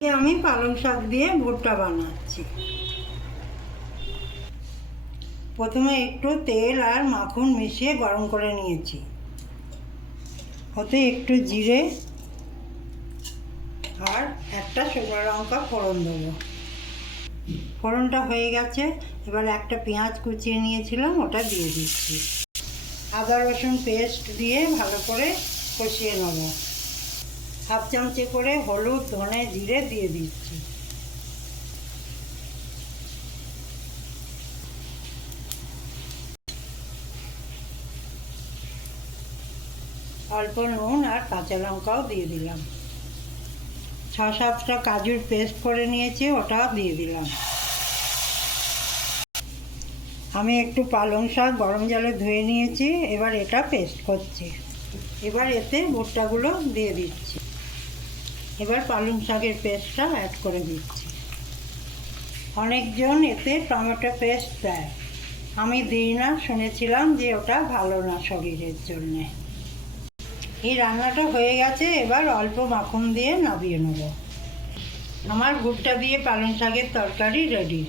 আমি পালং শাক দিয়ে ভুট্টা বানাচ্ছি। প্রথমে একটু তেল আর মাখন মিশিয়ে গরম করে নিয়েছি। ওতে একটু জিরে আর একটা শুকনো লঙ্কা ফোড়ন দেবো। ফোড়নটা হয়ে গেছে, এবার একটা পেঁয়াজ কুচিয়ে নিয়েছিলাম ওটা দিয়ে দিচ্ছি। আদা রসুন পেস্ট দিয়ে ভালো করে কষিয়ে নেব। হাফ চামচে করে হলুদ ধনে জিরে দিয়ে দিচ্ছি। অল্প নুন আর কাঁচা লঙ্কাও দিয়ে দিলাম। 6-7টা কাজুর পেস্ট করে নিয়েছি, ওটাও দিয়ে দিলাম। আমি একটু পালং শাক গরম জলে ধুয়ে নিয়েছি, এবার এটা পেস্ট করছি। এবার এতে ভুট্টাগুলো দিয়ে দিচ্ছি। এবার পালং শাকের পেস্টটা অ্যাড করে দিচ্ছি। অনেকজন এতে টমেটো পেস্ট দেয়, আমি দিই না, শুনেছিলাম যে ওটা ভালো না শরীরের জন্যে। এই রান্নাটা হয়ে গেছে, এবার অল্প মাখন দিয়ে নামিয়ে নেব। আমার ভুট্টা দিয়ে পালং শাকের তরকারি রেডি।